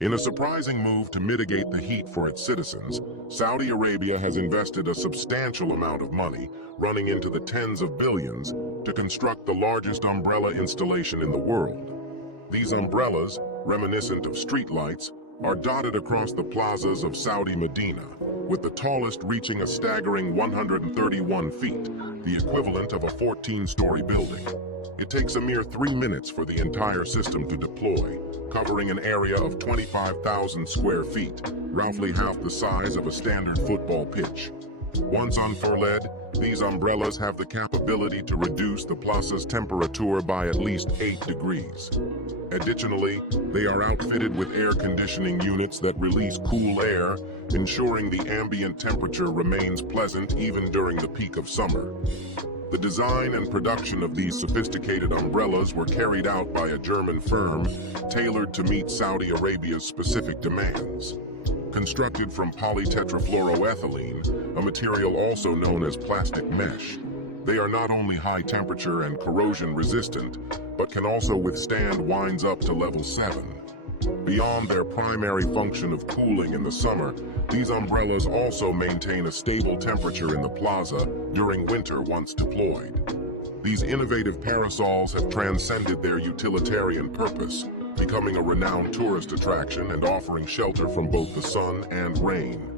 In a surprising move to mitigate the heat for its citizens, Saudi Arabia has invested a substantial amount of money, running into the tens of billions, to construct the largest umbrella installation in the world. These umbrellas, reminiscent of streetlights, are dotted across the plazas of Saudi Medina, with the tallest reaching a staggering 131 feet, the equivalent of a 14-story building. It takes a mere 3 minutes for the entire system to deploy, covering an area of 25,000 square feet, roughly half the size of a standard football pitch. Once unfurled, these umbrellas have the capability to reduce the plaza's temperature by at least 8 degrees. Additionally, they are outfitted with air conditioning units that release cool air, ensuring the ambient temperature remains pleasant even during the peak of summer. The design and production of these sophisticated umbrellas were carried out by a German firm, tailored to meet Saudi Arabia's specific demands. Constructed from polytetrafluoroethylene, a material also known as plastic mesh, they are not only high temperature and corrosion resistant, but can also withstand winds up to level 7. Beyond their primary function of cooling in the summer, these umbrellas also maintain a stable temperature in the plaza during winter once deployed. These innovative parasols have transcended their utilitarian purpose, becoming a renowned tourist attraction and offering shelter from both the sun and rain.